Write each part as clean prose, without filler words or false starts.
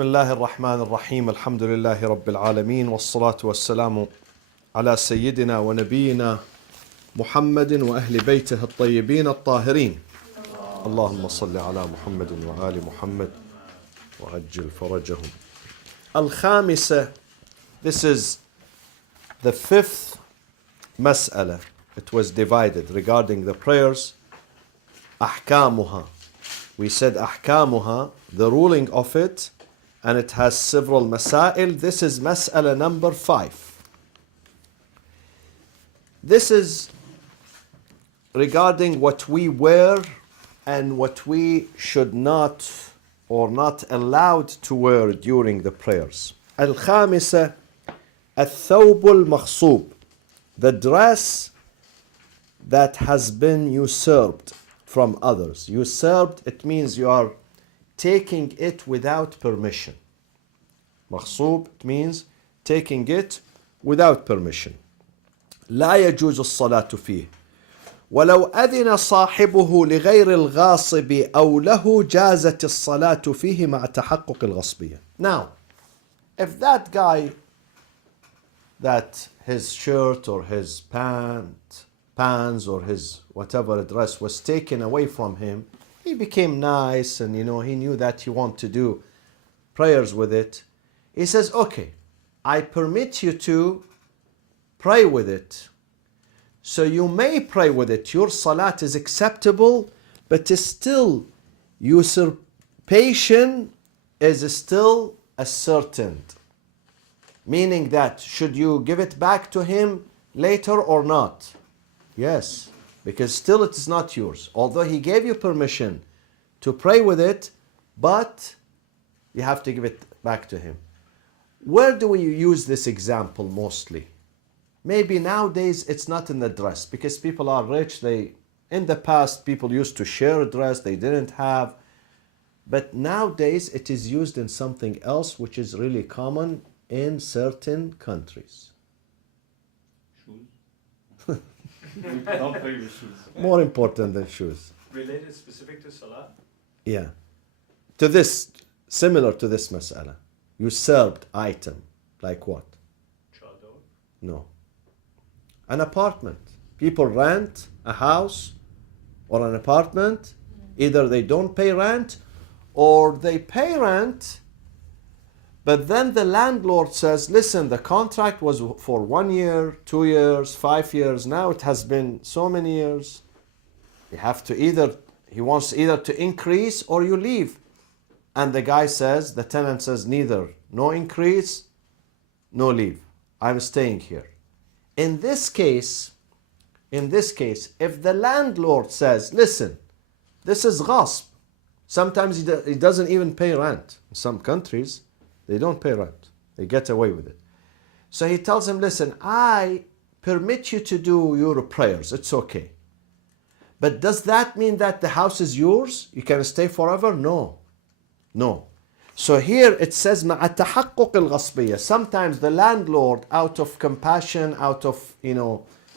بسم الله الرحمن الرحيم الحمد لله رب العالمين والصلاة والسلام على سيدنا ونبينا محمد وأهل بيته الطيبين الطاهرين اللهم صل على محمد وآل محمد وعجل فرجهم. الخامسة, this is the fifth mas'ala. It was divided regarding the prayers. أحكامها. We said أحكامها, the ruling of it, and it has several masail. This is mas'ala number 5. This is regarding what we wear and what we should not or not allowed to wear during the prayers. الخامسة الثوب المغصوب, the dress that has been usurped from others. Usurped, it means you are taking it without permission. مغصوب, it means taking it without permission. لا يجوز الصلاة فيه ولو أذن صاحبه لغير الغاصب أو له جازت الصلاة فيه مع تحقق الغصبية. Now, if that guy, that his shirt or his pants or his whatever dress was taken away from him, he became nice and he knew that he wanted to do prayers with it. He says, okay, I permit you to pray with it. So you may pray with it. Your salat is acceptable, but still usurpation is still ascertained. Meaning that, should you give it back to him later or not? Yes, because still it is not yours. Although he gave you permission to pray with it, but you have to give it back to him. Where do we use this example mostly? Maybe nowadays it's not in the dress because people are rich. In the past people used to share a dress they didn't have. But nowadays it is used in something else which is really common in certain countries. Shoes. Don't play with shoes. More important than shoes. Related specific to Salah? Yeah. To this, similar to this mas'ala. Usurped item. Like what? Chador? No. An apartment. People rent a house or an apartment. Either they don't pay rent or they pay rent, but then the landlord says, listen, the contract was for 1 year, 2 years, 5 years. Now it has been so many years. He wants either to increase or you leave. And the guy says, the tenant says, neither. No increase, no leave. I'm staying here. In this case, if the landlord says, listen, this is ghasb. Sometimes he doesn't even pay rent. In some countries, they don't pay rent. They get away with it. So he tells him, listen, I permit you to do your prayers. It's okay. But does that mean that the house is yours? You can stay forever? No. No. So here it says, مع تحقق الغصبية. Sometimes the landlord, out of compassion, out of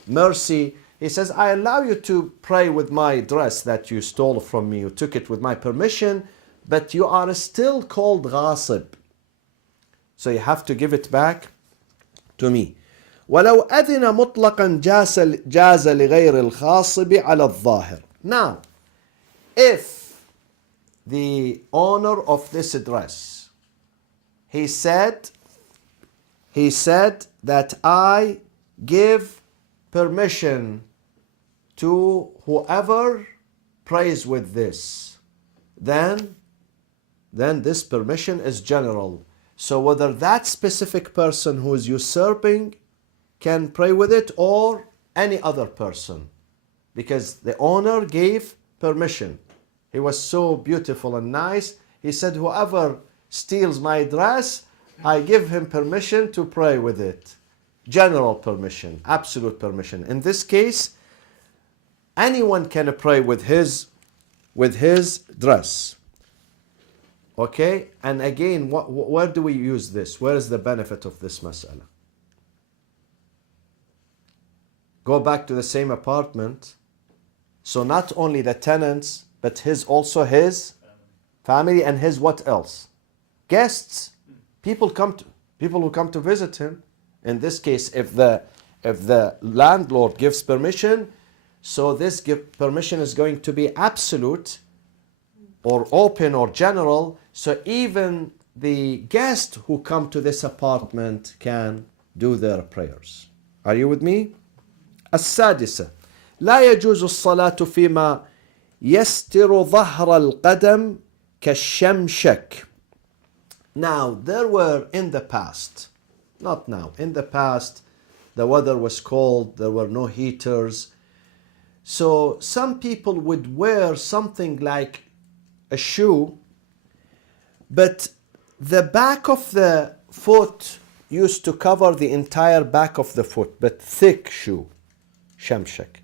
mercy, he says, I allow you to pray with my dress that you stole from me. You took it with my permission, but you are still called غاصب. So you have to give it back to me. ولو أذن مطلقا جاز لغير الغاصب على الظاهر. Now, if the owner of this dress, he said that I give permission to whoever prays with this, then this permission is general. So whether that specific person who is usurping can pray with it or any other person, because the owner gave permission. He was so beautiful and nice. He said, whoever steals my dress, I give him permission to pray with it. General permission, absolute permission. In this case, anyone can pray with his dress. Okay? And again, where do we use this? Where is the benefit of this mas'ala? Go back to the same apartment. So not only the tenants, but also his family and his what else? Guests, people who come to visit him. In this case, if the landlord gives permission, so this permission is going to be absolute or open or general. So even the guests who come to this apartment can do their prayers. Are you with me? السادسة لا يجوز الصلاة فيما يستر ظهر القدم كالشمشك. Now, there were in the past, not now, in the past, the weather was cold, there were no heaters. So some people would wear something like a shoe, but the back of the foot used to cover the entire back of the foot, but thick shoe, shamshak.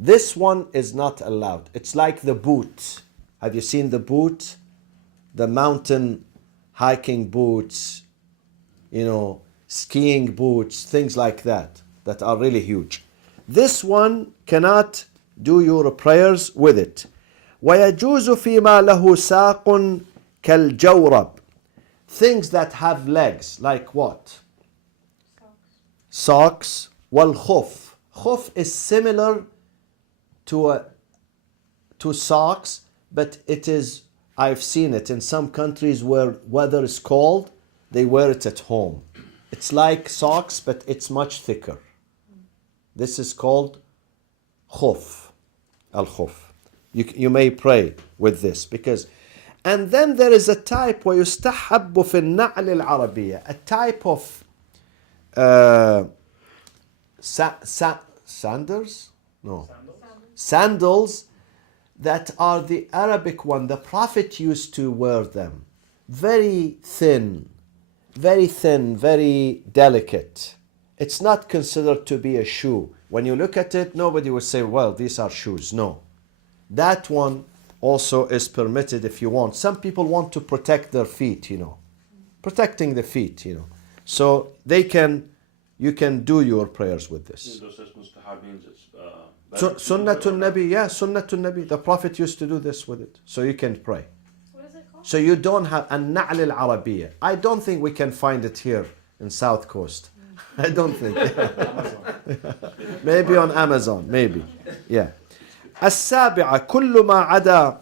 This one is not allowed. It's like the boot. Have you seen the boot? The mountain hiking boots, skiing boots, things like that are really huge. This one cannot do your prayers with it. ويجوز فيما له ساق كالجورب. Things that have legs, like what? Socks. والخف. خف is similar to socks, but it is, I've seen it in some countries where weather is cold, they wear it at home. It's like socks, but it's much thicker. This is called khuf, al-khuf. You may pray with this because, and then there is a type ويستحب في النعل العربية, a type of sandals? No. Sandals that are the Arabic one. The Prophet used to wear them. Very thin, very delicate. It's not considered to be a shoe. When you look at it, nobody would say, well, these are shoes. No. That one also is permitted if you want. Some people want to protect their feet, protecting the feet, So you can do your prayers with this. Sunnatul Nabi, yeah, Sunnatul Nabi. The Prophet used to do this with it. So you can pray. What is it called? So you don't have An-Na'l al-Arabiyya. I don't think we can find it here in South Coast. I don't think. Maybe on Amazon, maybe. Yeah. السابعة كل ما عدا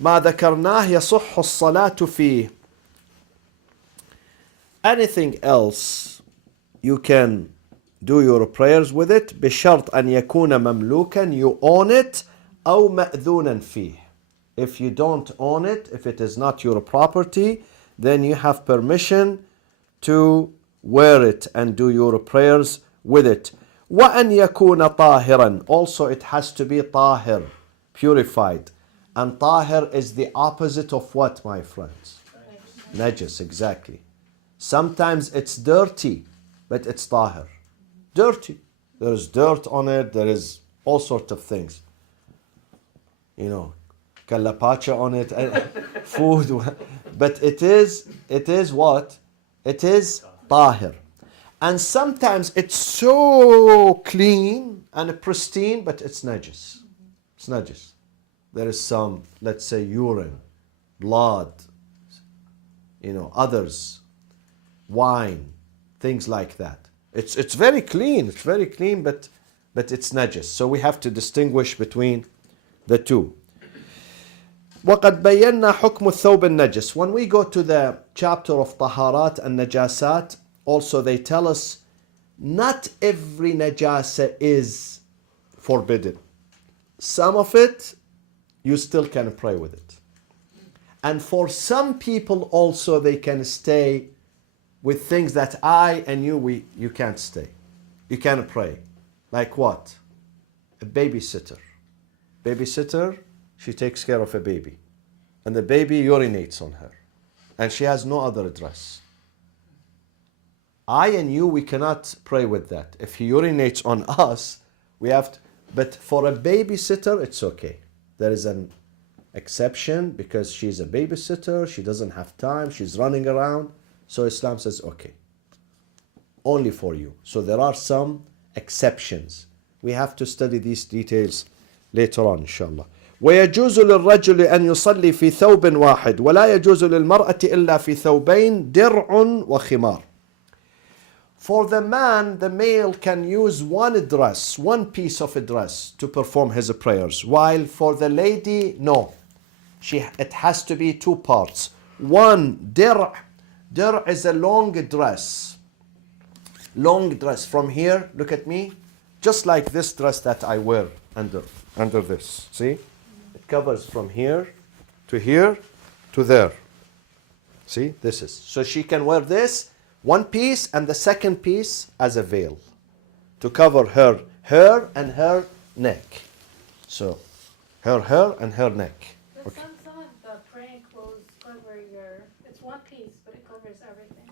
ما ذكرناه يصح الصلاة فيه. Anything else you can do your prayers with it بشرط أن يكون مملوكا, you own it, أو مأذونا فيه. If you don't own it, if it is not your property, then you have permission to wear it and do your prayers with it. وأن يكون طاهرا. Also it has to be طاهر, purified. And طاهر is the opposite of what, my friends? Najis, exactly. Sometimes it's dirty, but it's طاهر. Dirty. There is dirt on it, there is all sorts of things. Calapacha on it, food. But it is what? It is طاهر. And sometimes it's so clean and pristine, but it's najis. It's najis. There is some, let's say, urine, blood, others, wine, things like that. It's very clean. It's very clean, but it's najis. So we have to distinguish between the two. وقد بينا حكم الثوب النجس. When we go to the chapter of طهارات and najasat, also they tell us not every najasa is forbidden. Some of it you still can pray with it. And for some people also they can stay with things that I and you can't stay. You can't pray. Like what? A babysitter. Babysitter, she takes care of a baby. And the baby urinates on her. And she has no other address. I and you, we cannot pray with that. If he urinates on us, we have to. But for a babysitter, it's okay. There is an exception because she's a babysitter. She doesn't have time. She's running around. So Islam says, okay. Only for you. So there are some exceptions. We have to study these details later on, inshallah. ويجوز للرجل أن يصلي في ثوب واحد ولا يجوز للمرأة إلا في ثوبين درع وخمار. For the man, the male can use one dress, one piece of a dress to perform his prayers, while for the lady, no. It has to be two parts. One, dir'. Dir' is a long dress. Long dress from here, look at me, just like this dress that I wear under this. See? It covers from here to there. See? This is. So she can wear this, one piece, and the second piece as a veil to cover her and her neck. So, her and her neck. But Okay. some of the praying clothes cover it's one piece, but it covers everything.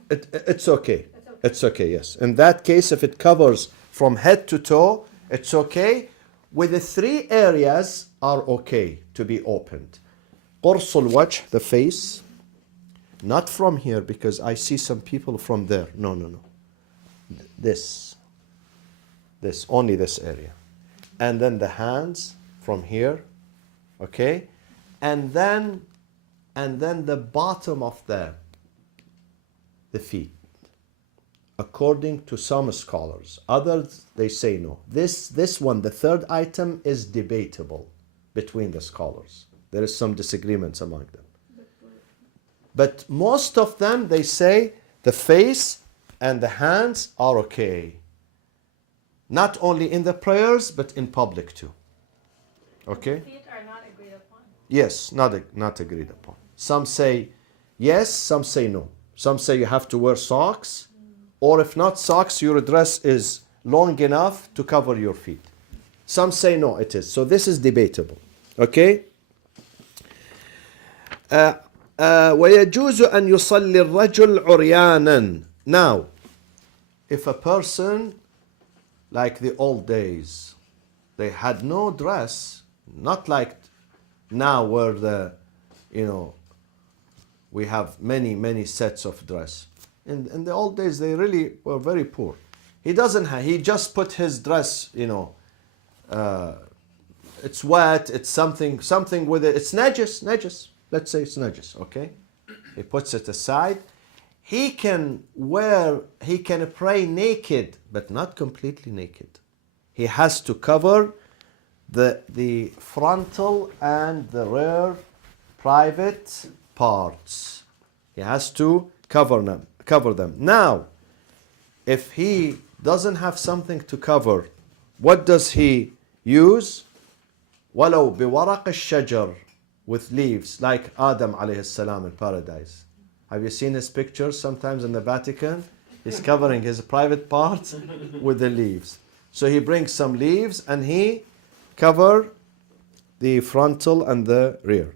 It's okay. It's okay. It's okay, yes. In that case, if it covers from head to toe, it's okay. With the three areas are okay to be opened. قرص الوجه, the face. Not from here, because I see some people from there. No. This, only this area. And then the hands from here, okay? And then the bottom of the feet, according to some scholars. Others, they say no. This one, the third item, is debatable between the scholars. There is some disagreements among them. But most of them, they say the face and the hands are okay. Not only in the prayers, but in public too. Okay? The feet are not agreed upon. Yes, not agreed upon. Some say yes, some say no. Some say you have to wear socks, or if not socks, your dress is long enough to cover your feet. Some say no, it is. So this is debatable. Okay? ويجوز أن يصلي الرجل عريانا. Now, if a person, like the old days, they had no dress, not like now where we have many sets of dress. In the old days, they really were very poor. He just put his dress, it's wet, it's something with it, it's najis. Let's say it's najis, okay? He puts it aside. He can pray naked, but not completely naked. He has to cover the frontal and the rear private parts. He has to cover them. Now, if he doesn't have something to cover, what does he use? وَلَوْ بِوَرَقِ الشَّجَرِ, with leaves, like Adam alayhi salam in paradise. Have you seen his pictures sometimes in the Vatican? He's covering his private parts with the leaves. So he brings some leaves and he cover the frontal and the rear.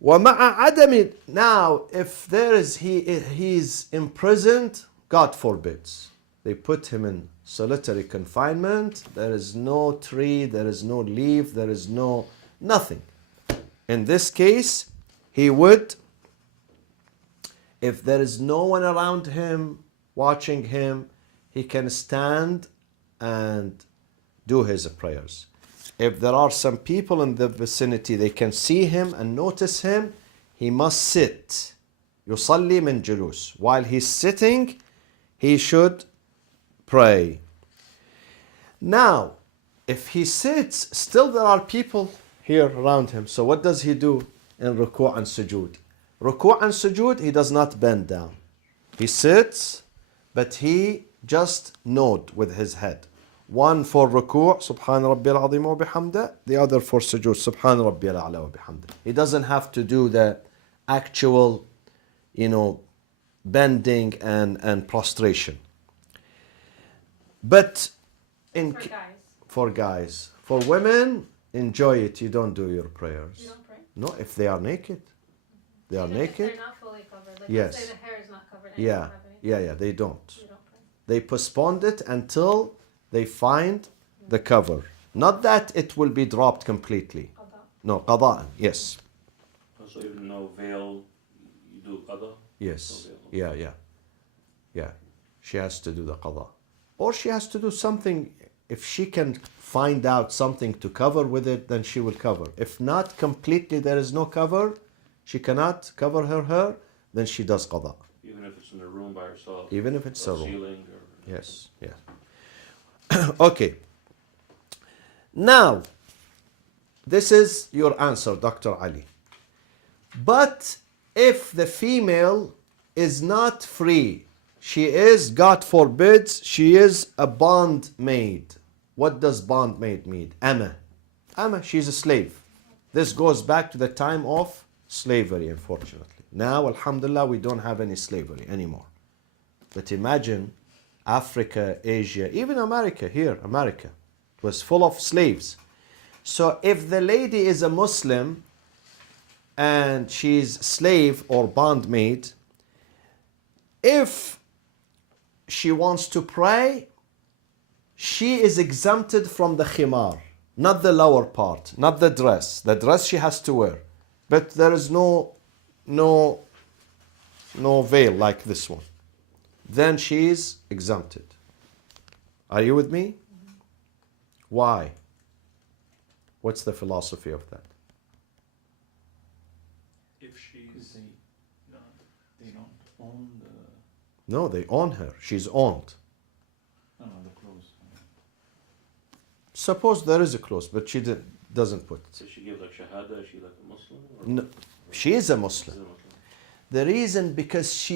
وَمَعَ عَدَمِ, now if he's imprisoned, God forbids. They put him in solitary confinement. There is no tree, there is no leaf, there is nothing. In this case, he would, if there is no one around him watching him, he can stand and do his prayers. If there are some people in the vicinity, they can see him and notice him, he must sit. يصلي من جلوس. While he's sitting, he should pray. Now, if he sits, still there are people here around him. So what does he do in ruku' and sujood? Ruku' and sujood, he does not bend down. He sits, but he just nod with his head. One for ruku', Subhan Rabbil Azim wa bihamda. The other for sujood, Subhan Rabbil A'la wa bihamda. He doesn't have to do the actual, bending and prostration. But for guys, for women, enjoy it. You don't do your prayers. You don't pray? No, if they are naked. They are Even naked. if they're not fully covered. Like Yes. let's say the hair is not covered and you don't have any. Yeah, they don't. You don't pray. They postponed it until they find the cover. Not that it will be dropped completely. Qada. No, qada'an, yes. Also, even no veil, you do qada? Yes. No veil. Yeah. She has to do the qada. Or she has to do something if she can find out something to cover with it, then she will cover. If not, completely there is no cover, she cannot cover her hair, then she does qada. Even if it's in a room by herself. Even if it's a room. Ceiling or Yes, yes. Okay. Now, this is your answer, Dr. Ali. But if the female is not free, she is, God forbids, she is a bondmaid. What does bondmaid mean? Amma. Amma, she's a slave. This goes back to the time of slavery, unfortunately. Now, alhamdulillah, we don't have any slavery anymore. But imagine Africa, Asia, even America, here, America, it was full of slaves. So if the lady is a Muslim and she's slave or bondmaid, if she wants to pray, she is exempted from the khimar, not the lower part, not the dress. The dress she has to wear, but there is no veil like this one. Then she is exempted. Are you with me? Why? What's the philosophy of that? If she's they don't own the No, they own her. She's owned. no the clothes. Suppose there is a clause, but she doesn't put it. does she give like shahada? Is she like a Muslim? Or No, she is a is Muslim. it a Muslim? The reason because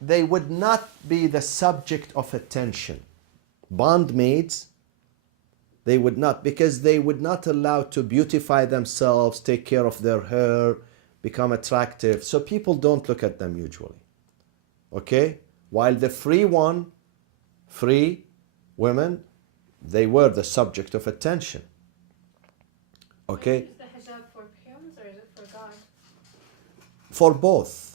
they would not be the subject of attention. Bondmaids, they would not, because they would not allow to beautify themselves, take care of their hair, become attractive. So people don't look at them usually. Okay? While the free women, they were the subject of attention. Okay? Is the hijab for parents or is it for God? For both.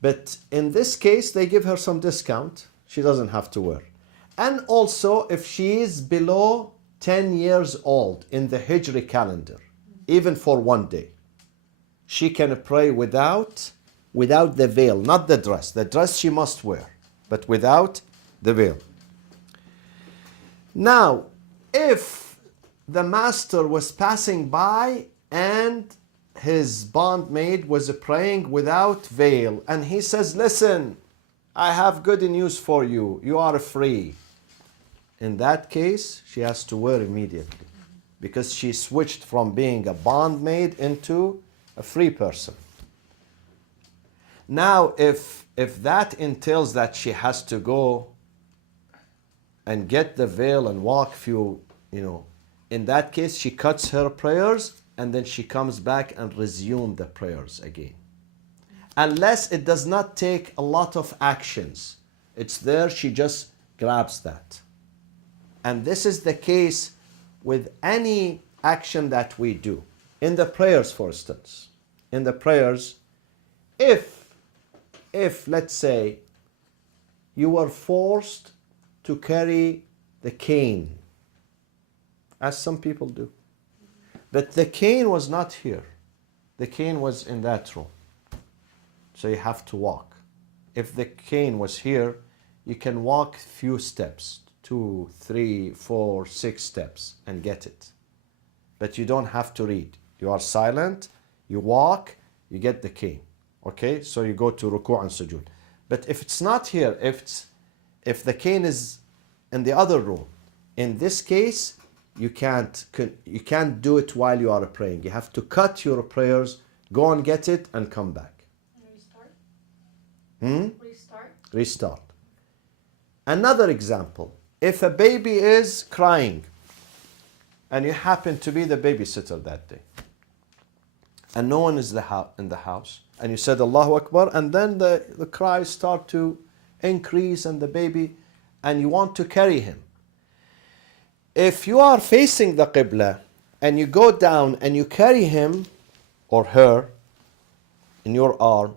But in this case, they give her some discount. She doesn't have to wear. And also, if she is below 10 years old in the Hijri calendar, even for one day, she can pray without the veil, not the dress. The dress she must wear, but without the veil. Now, if the master was passing by and his bondmaid was praying without veil, and he says, listen, I have good news for you. You are free. In that case, she has to wear immediately because she switched from being a bondmaid into a free person. Now, if that entails that she has to go and get the veil and walk few, in that case, she cuts her prayers and then she comes back and resume the prayers again. Unless it does not take a lot of actions. It's there, she just grabs that. And this is the case with any action that we do. In the prayers, for instance. In the prayers, if let's say, you were forced to carry the cane, as some people do. But the cane was not here. The cane was in that room. So you have to walk. If the cane was here, you can walk few steps, 2, 3, 4, 6 steps and get it. But you don't have to read. You are silent, you walk, you get the cane. Okay? So you go to ruku' and sujood. But if it's not here, if the cane is in the other room, in this case, you can't do it while you are praying. You have to cut your prayers, go and get it, and come back. And restart? Restart. Another example. If a baby is crying, and you happen to be the babysitter that day, and no one is in the house, and you said Allahu Akbar, and then the cries start to increase, and the baby, and you want to carry him. If you are facing the Qibla and you go down and you carry him or her in your arm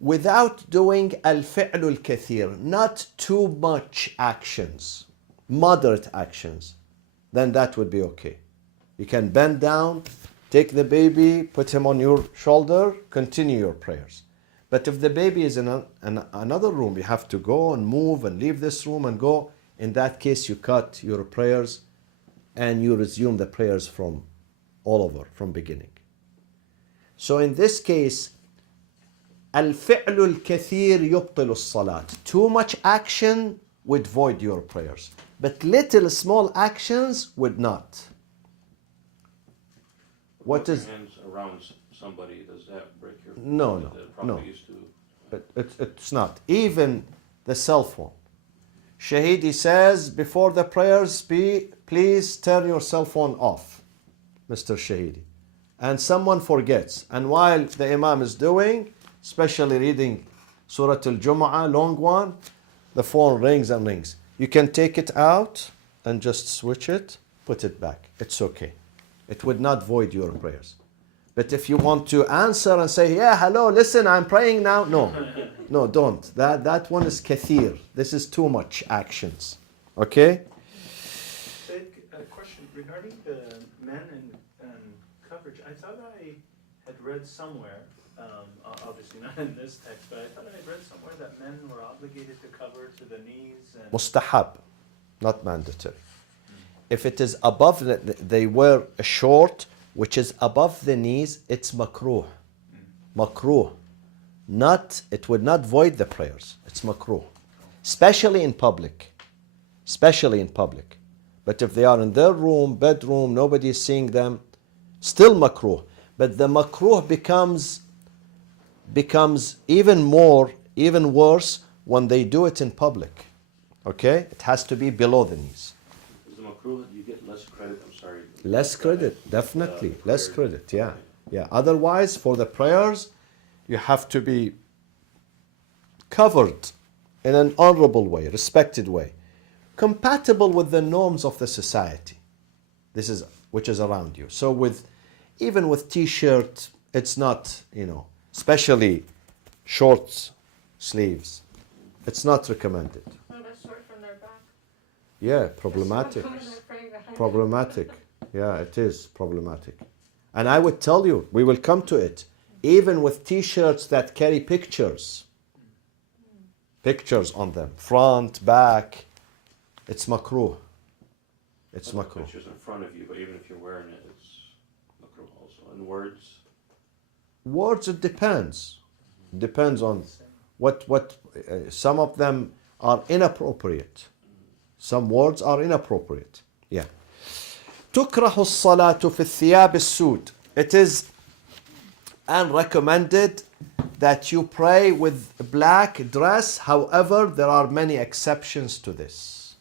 without doing al-fi'lul kathir, not too much actions, moderate actions, then that would be okay. You can bend down, take the baby, put him on your shoulder, continue your prayers. But if the baby is in another room, you have to go and move and leave this room and go. In that case, you cut your prayers and you resume the prayers from all over, from beginning. So in this case, الفعل الكثير يبطل الصلاة. Too much action would void your prayers. But little small actions would not. What is... Hands around somebody, does that break your... No, no. It's not. Even the cell phone. Shahidi says, before the prayers, please turn your cell phone off, Mr. Shahidi. And someone forgets. And while the Imam is doing, especially reading Surah Al-Jumu'ah, long one, the phone rings and rings. You can take it out and just switch it, put it back. It's okay. It would not void your prayers. But if you want to answer and say, yeah, hello, listen, I'm praying now. No, no, don't. That one is kathir. This is too much actions. Okay? A question regarding the men and coverage. I thought I had read somewhere, obviously not in this text, but I thought I had read somewhere that men were obligated to cover to the knees. And Mustahab, not mandatory. If it is above, they wear a short which is above the knees, it's makruh. Makruh. Not, it would not void the prayers. It's makruh. Especially in public. Especially in public. But if they are in their room, bedroom, nobody is seeing them, still makruh. But the makruh becomes even worse when they do it in public. Okay? It has to be below the knees. Is the makruh, you get less credit? I'm sorry. Less credit, definitely. Less credit, yeah. Yeah. Otherwise, for the prayers, you have to be covered in an honorable way, respected way, compatible with the norms of the society. This is which is around you. So even with t-shirt, it's not, especially short sleeves. It's not recommended. What about short from their back? Yeah, problematic. When they're praying behind them. Problematic. Yeah, it is problematic. And I would tell you, we will come to it, even with t-shirts that carry pictures on them, front, back, it's makruh. It's makruh. Pictures in front of you, but even if you're wearing it, it's makruh also. And words? Words, it depends. Depends on what some of them are inappropriate. Some words are inappropriate. Yeah. تكره الصلاة في الثياب السود. It is unrecommended that you pray with a black dress. However, there are many exceptions to this.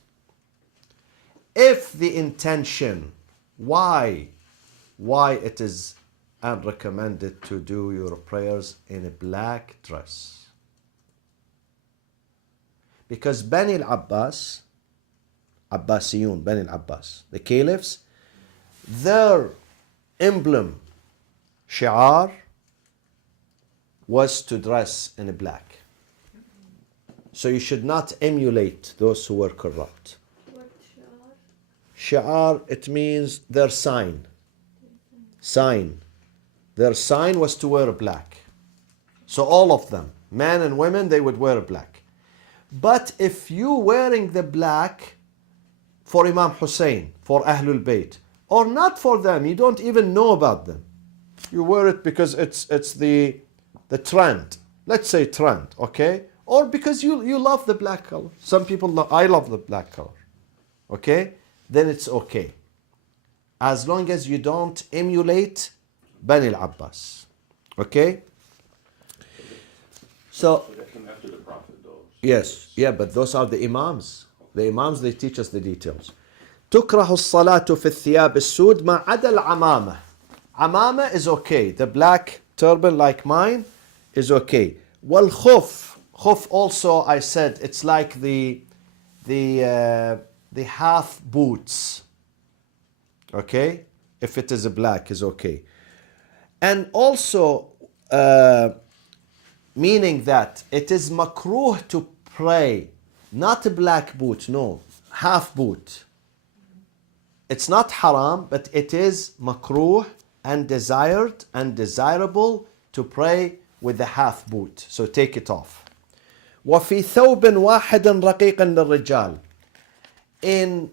If the intention, why it is unrecommended to do your prayers in a black dress? Because Bani al-Abbas, Abbasiyun, Bani al-Abbas, the caliphs, their emblem, shi'ar, was to dress in black. So you should not emulate those who were corrupt. What shi'ar? Shi'ar, it means their sign. Sign. Their sign was to wear black. So all of them, men and women, they would wear black. But if you wearing the black for Imam Hussein, for Ahlul Bayt, or not for them, you don't even know about them. You wear it because it's the trend. Let's say trend, okay? Or because you love the black color. Some people I love the black color. Okay? Then it's okay. As long as you don't emulate Bani al-Abbas. Okay? So that came after the Prophet, though. yes, yeah, but those are the Imams. The Imams, they teach us the details. تكره الصلاة في الثياب السود ما عدا العمامة. Amama is okay. The black turban like mine is okay. والخف. Khuf also, I said, it's like the half boots. Okay? If it is a black, is okay. And also, meaning that it is makruh to pray, not a black boot, no, half boot. It's not haram, but it is makruh and desired and desirable to pray with the half boot. So take it off. وفي ثوب واحد رقيق للرجال. In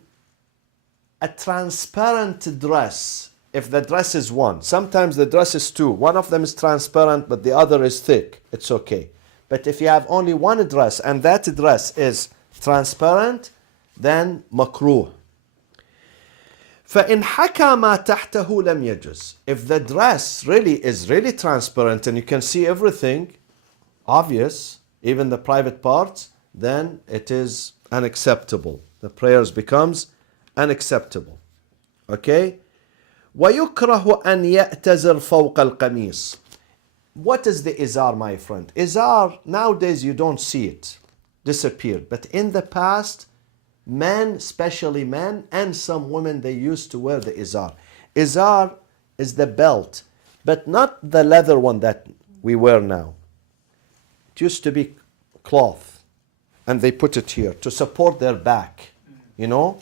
a transparent dress, if the dress is one, sometimes the dress is two. One of them is transparent, but the other is thick. It's okay. But if you have only one dress and that dress is transparent, then makruh. فإن حكى ما تحته لم يجز. If the dress is really transparent and you can see everything, obvious, even the private parts, then it is unacceptable. The prayers becomes unacceptable. Okay? ويكره أن يأتزر فوق القميص. What is the izar, my friend? Izar, nowadays you don't see it. Disappeared. But in the past, men, especially men, and some women, they used to wear the izar. Izar is the belt, but not the leather one that we wear now. It used to be cloth, and they put it here to support their back, you know,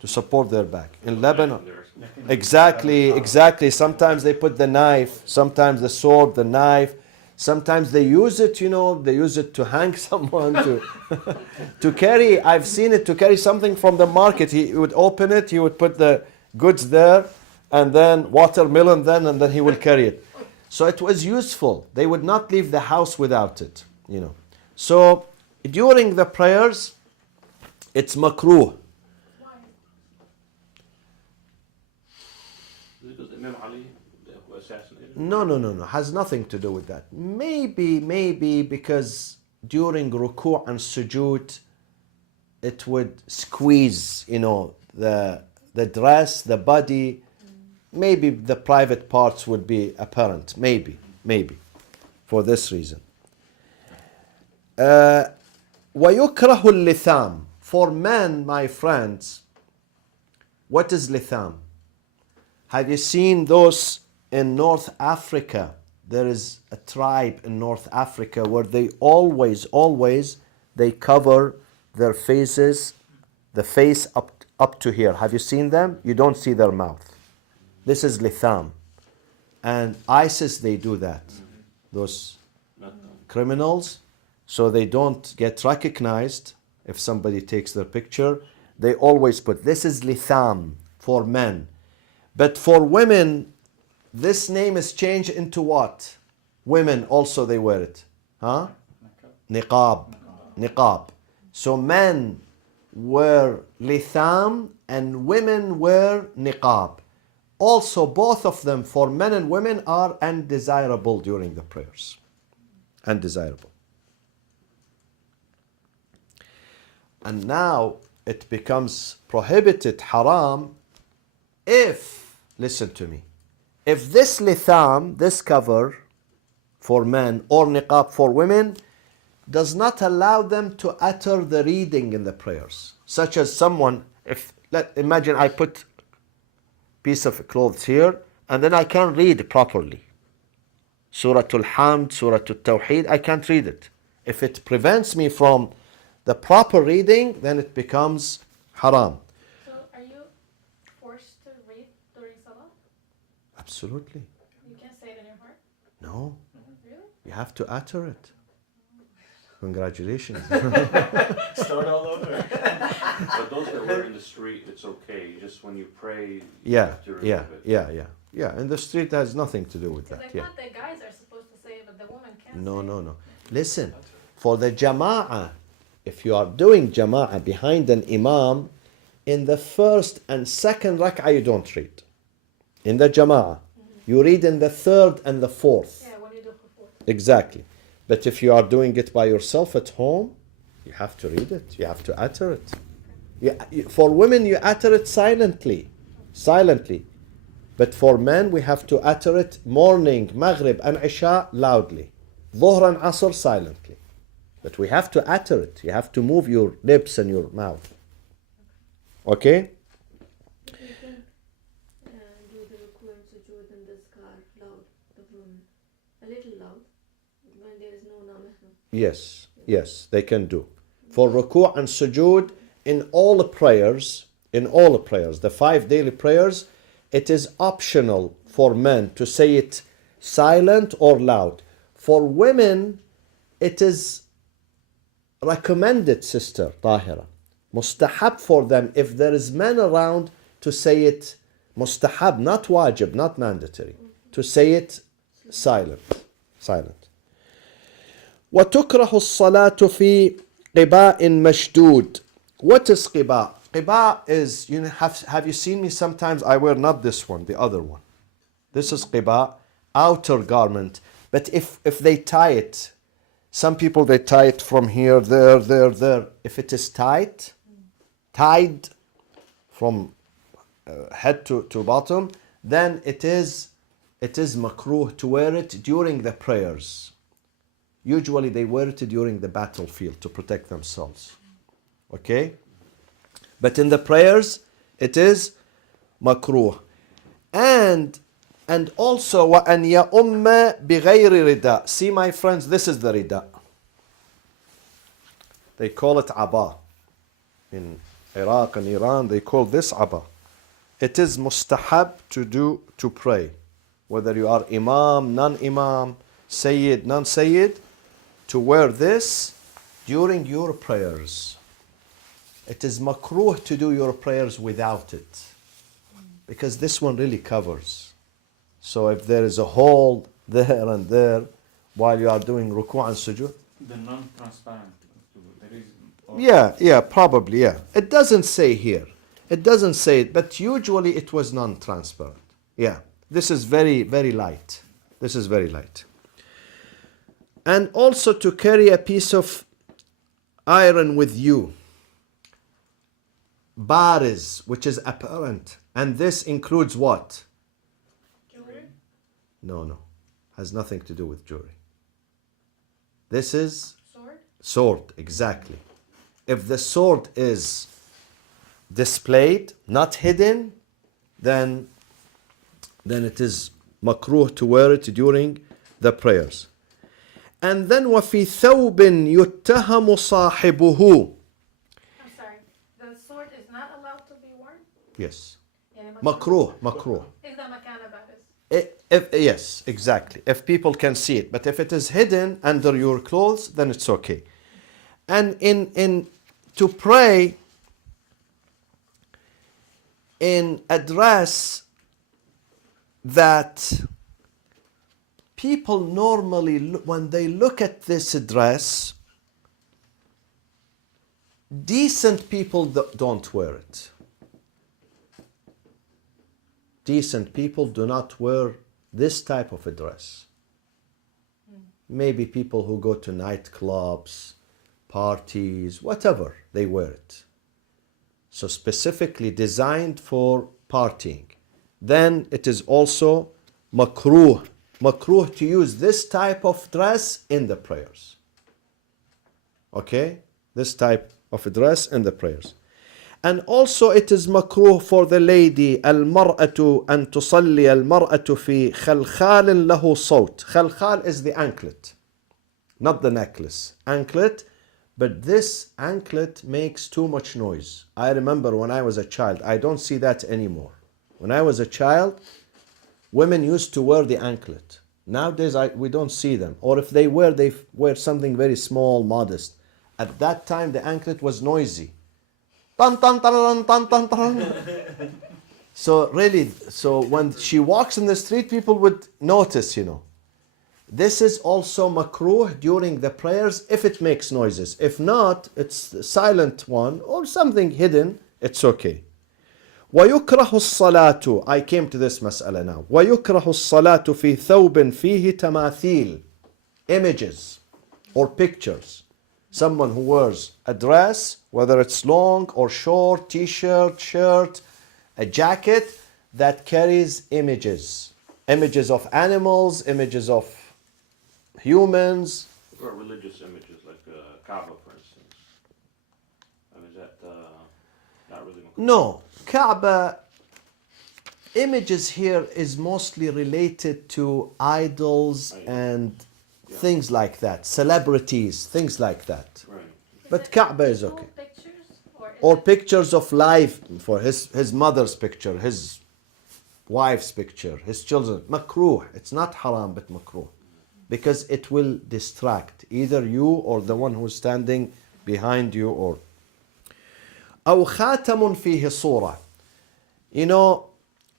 to support their back. In Lebanon, exactly. Sometimes they put the knife, sometimes the sword, the knife. Sometimes they use it, you know, they use it to hang someone, to carry. I've seen it to carry something from the market. He would open it, he would put the goods there, and then watermelon and then he will carry it. So it was useful. They would not leave the house without it, you know. So during the prayers, it's makruh. Why? Because Imam Ali was assassinated. No. Has nothing to do with that. Maybe because during ruku' and sujood, it would squeeze, you know, the dress, the body. Maybe the private parts would be apparent. Maybe. For this reason. وَيُكْرَهُ اللِّثَامِ. For men, my friends, what is litham? Have you seen those in North Africa? There is a tribe in North Africa where they always, they cover their faces, the face up to here. Have you seen them? You don't see their mouth. This is litham. And ISIS, they do that. Those criminals, so they don't get recognized if somebody takes their picture. They always put, this is litham for men. But for women, this name is changed into what? Women also they wear it. Huh? Niqab. So men wear litham and women wear niqab. Also both of them for men and women are undesirable during the prayers. Undesirable. And now it becomes prohibited, haram, if, listen to me, if this litham, this cover for men or niqab for women, does not allow them to utter the reading in the prayers. Such as someone, imagine I put piece of clothes here and then I can't read properly. Surah Al-Hamd, Surah Al-Tawheed, I can't read it. If it prevents me from the proper reading, then it becomes haram. So are you forced to read during Salah? Absolutely. You can't say it in your heart? No, Really? you have to utter it. Congratulations. Start all over. But those that were in the street, it's okay. Just when you pray, you Yeah. have to remove it. And the street has nothing to do with Because that. I Yeah. thought the guys are supposed to say it, but the woman can't say No. Listen, for the jama'ah, if you are doing jama'ah behind an imam, in the first and second rak'ah you don't read. In the jama'ah. You read in the third and the fourth. Yeah, what do you do for 4? Exactly. But if you are doing it by yourself at home, you have to read it. You have to utter it. For women, you utter it silently. But for men, we have to utter it morning, maghrib and isha loudly. Dhuhr and asr silently. But we have to utter it. You have to move your lips and your mouth. Okay? But you can do the ruku and sujood and the zikr loud, the woman. A little loud, when there is no namah. Yes, they can do. For ruku' and sujood, in all the prayers, the 5 daily prayers, it is optional for men to say it silent or loud. For women, it is recommended, Sister Tahira. Mustahab for them, if there is men around, to say it mustahab, not wajib, not mandatory. To say it silent. وتكره الصلاة في قباء مشدود. What is قباء? قباء is, have you seen me sometimes? I wear not this one, the other one. This is قباء, outer garment. But if they tie it, some people they tie it from here, there. If it is tied from head to bottom, then it is makruh to wear it during the prayers. Usually they wear it during the battlefield to protect themselves. Okay? But in the prayers, it is makruh. And also, وَأَنْ يَأُمَّ بِغَيْرِ رِدَاء. See, my friends, this is the rida. They call it aba. In Iraq and Iran, they call this aba. It is mustahab to pray. Whether you are imam, non-imam, sayyid, non-sayyid, to wear this during your prayers. It is makruh to do your prayers without it. Because this one really covers. So if there is a hole there and there while you are doing ruku' and sujood. The non-transparent. There is, Yeah, probably, yeah. It doesn't say here. It doesn't say it, but usually it was non-transparent. Yeah, this is very, very light. This is very light. And also to carry a piece of iron with you. Bariz, which is apparent. And this includes what? Jewelry? No. Has nothing to do with jewelry. This is Sword? sword, exactly. If the sword is displayed, not hidden, then it is makruh to wear it during the prayers. And then وَفِي ثَوْبٍ يُتَّهَمُ صَاحِبُهُ. I'm sorry. The sword is not allowed to be worn? Yes. يعني Makruh. إذا ما كان بارز. Yes, exactly. If people can see it. But if it is hidden under your clothes, then it's okay. And in to pray in a dress that people normally, when they look at this dress, decent people don't wear it. Decent people do not wear this type of a dress. Maybe people who go to nightclubs, parties, whatever, they wear it. So specifically designed for partying. Then it is also makruh to use this type of dress in the prayers. Okay? This type of a dress in the prayers. And also it is makruh for the lady المرأة أن تصلي المرأة في خلخال له صوت. Khalkhal is the anklet, not the necklace. Anklet, but this anklet makes too much noise. I remember when I was a child, I don't see that anymore. When I was a child, women used to wear the anklet. Nowadays we don't see them. Or if they wear something very small, modest. At that time the anklet was noisy. Tan, tan, tan, tan, tan, tan. So when she walks in the street, people would notice, This is also makruh during the prayers if it makes noises. If not, it's a silent one or something hidden, it's okay. وَيُكْرَهُ الصَّلَاةُ. I came to this mas'ala now. وَيُكْرَهُ الصَّلَاةُ فِي ثَوْبٍ فِيهِ تَمَاثِيل. Images or pictures. Someone who wears a dress, whether it's long or short, t-shirt, shirt, a jacket that carries images. Images of animals, images of humans. Or religious images like Kaaba, for instance. I mean, is that not really? No, Kaaba images here is mostly related to idols and things like that, celebrities, things like that. Right. But Kaaba is okay. Pictures? Or pictures of life, for his mother's picture, his wife's picture, his children. Makruh. It's not haram, but makruh. because it will distract either you or the one who's standing behind you. Or أو خاتم فيه صورة. You know,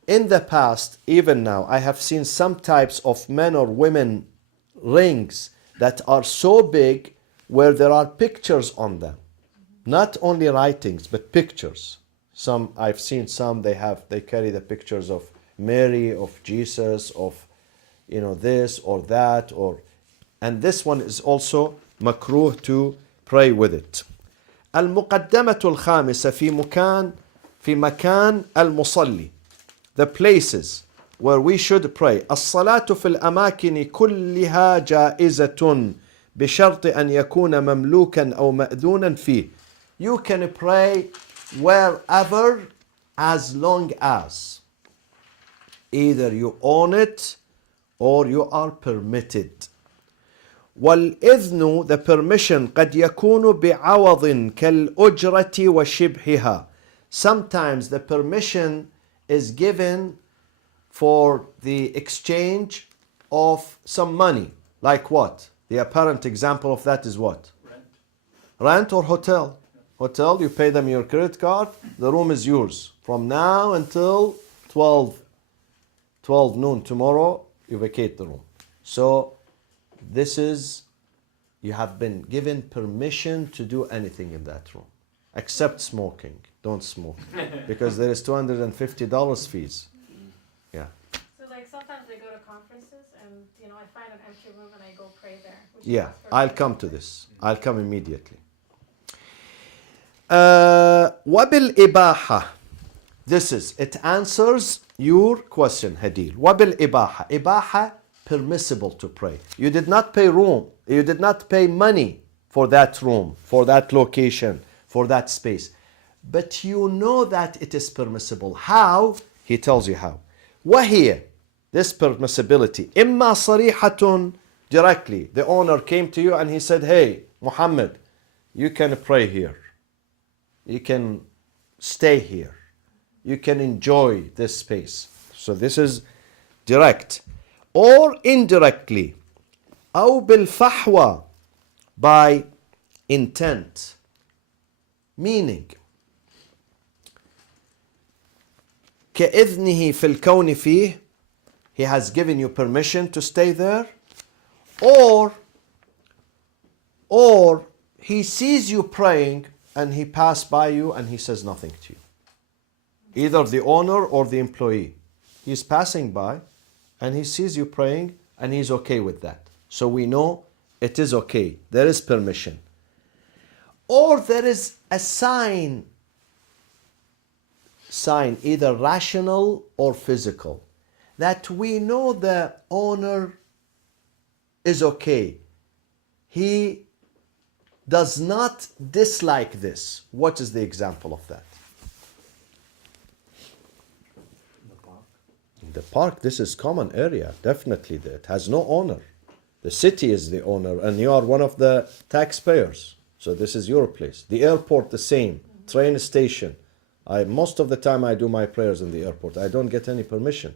in the past, even now, I have seen some types of men or women rings that are so big where there are pictures on them. Not only writings, but pictures. Some, I've seen some, they carry the pictures of Mary, of Jesus, of, you know, this or that, and this one is also makruh to pray with it. المقدمة الخامسة في مكان المصلي. The places where we should pray. الصلاة في الأماكن كلها جائزة بشرط أن يكون مملوكا أو مأذونا فيه. You can pray wherever as long as either you own it or you are permitted. والإذن, the permission, قد يكون بعوض كالأجرة وشبهها. Sometimes the permission is given for the exchange of some money. Like what? The apparent example of that is what? Rent or hotel. Hotel, you pay them your credit card, the room is yours. From now until 12 noon tomorrow, you vacate the room. So this is, you have been given permission to do anything in that room, except smoking. Don't smoke, because there is $250 fees. Yeah. So like sometimes I go to conferences and, you know, I find an empty room and I go pray there. Yeah, I'll come to this. I'll come immediately. وبالإباحة. This is, it answers your question, Hadil. وبالإباحة. Ibaha, permissible to pray. You did not pay room. You did not pay money for that room, for that location, for that space. But you know that it is permissible. How? He tells you how. وهي, this permissibility. إما صريحة, directly. The owner came to you and he said, hey, Muhammad, you can pray here. You can stay here. You can enjoy this space. So this is direct. Or indirectly. أو بالفحوى, by intent. Meaning, كإذنه في الكون فيه, he has given you permission to stay there. Or he sees you praying and he passed by you and he says nothing to you. Either the owner or the employee. He's passing by and he sees you praying and he's okay with that. So we know it is okay. There is permission. Or there is a sign, either rational or physical, that we know the owner is okay. He does not dislike this. What is the example of that? In the park, this is common area, definitely. It has no owner. The city is the owner and you are one of the taxpayers. So this is your place. The airport, the same. Train station. Most of the time I do my prayers in the airport. I don't get any permission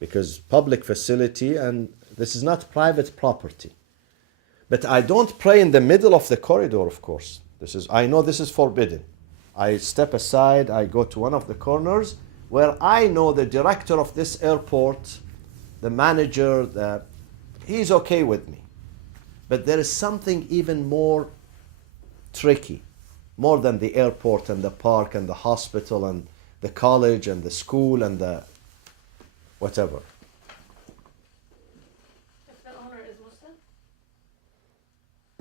because public facility and this is not private property. But I don't pray in the middle of the corridor, of course. I know this is forbidden. I step aside, I go to one of the corners where I know the director of this airport, the manager, he's okay with me. But there is something even more tricky, more than the airport and the park and the hospital and the college and the school and the whatever. If the owner is Muslim?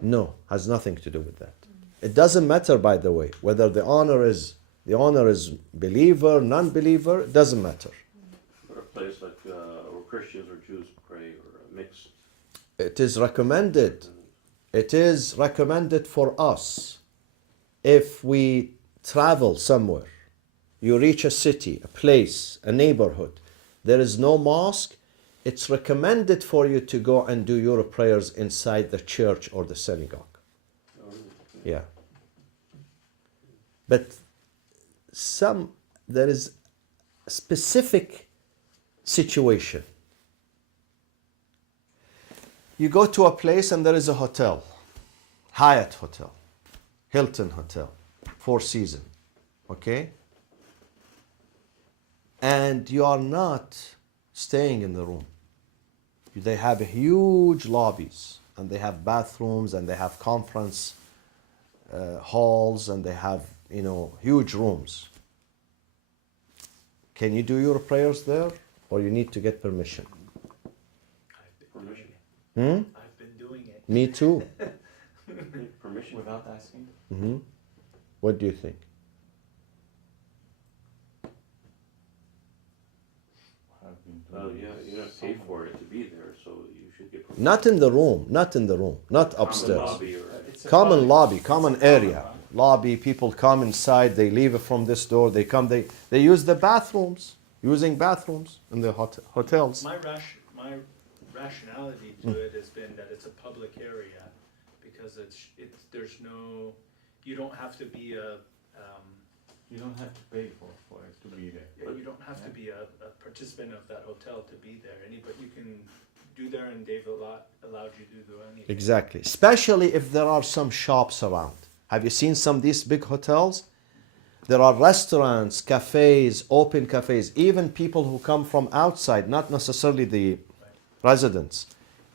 No, has nothing to do with that. It doesn't matter, by the way, whether the owner is believer, non-believer, it doesn't matter. But a place like where Christians or Jews pray or mixed. It is recommended. It is recommended for us. If we travel somewhere, you reach a city, a place, a neighborhood, there is no mosque, it's recommended for you to go and do your prayers inside the church or the synagogue. Yeah. But there is a specific situation. You go to a place and there is a hotel, Hyatt Hotel, Hilton Hotel, Four Seasons, okay? And you are not staying in the room. They have huge lobbies, and they have bathrooms, and they have conference halls, and they have, huge rooms. Can you do your prayers there, or you need to get permission? Permission. I've been doing it. Me too. Permission. Without asking? What do you think? I've been Well, doing yeah, this you're gonna pay for it to be there, so you should get permission. Not in the room, not Common upstairs. lobby or- It's a Common public- lobby, it's common a common, area. right? Lobby, people come inside, they leave from this door, they come, they use the bathrooms, using bathrooms in the hotels. My rationality to it has been that it's a public area because there's no, you don't have to be You don't have to pay for it to be there. you don't have to be a participant of that hotel to be there. But you can do there, and they've allowed you to do anything. Exactly, especially if there are some shops around. Have you seen some of these big hotels? There are restaurants, cafes, open cafes, even people who come from outside, not necessarily the residents.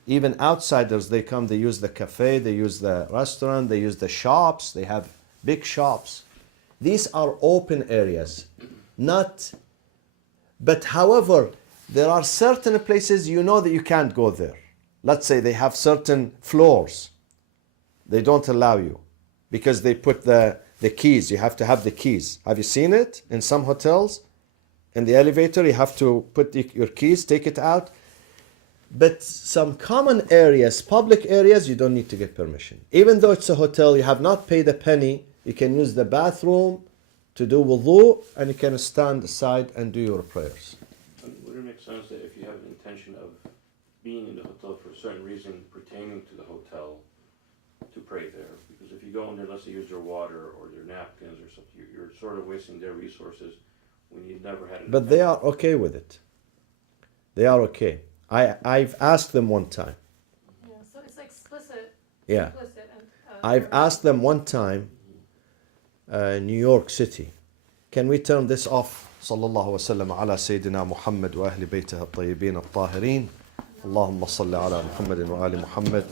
Even outsiders, they come, they use the cafe, they use the restaurant, they use the shops, they have big shops. These are open areas, but however, there are certain places you know that you can't go there. Let's say they have certain floors. They don't allow you because they put the keys. You have to have the keys. Have you seen it in some hotels? In the elevator, you have to put your keys, take it out. But some common areas, public areas, you don't need to get permission. Even though it's a hotel, you have not paid a penny, you can use the bathroom to do wudu, and you can stand aside and do your prayers. Would it make sense that if you have an intention of being in the hotel for a certain reason pertaining to the hotel, to pray there? Because if you go in there, let's say use their water or their napkins or something, you're sort of wasting their resources when you never had an But they are okay with it. They are okay. I've asked them one time. Yeah, so it's explicit. Yeah. Implicit and, I've asked them one time, New York City, can we turn this off? صلى الله وسلم على سيدنا محمد وأهل بيته الطيبين الطاهرين اللهم صل على محمد وآل محمد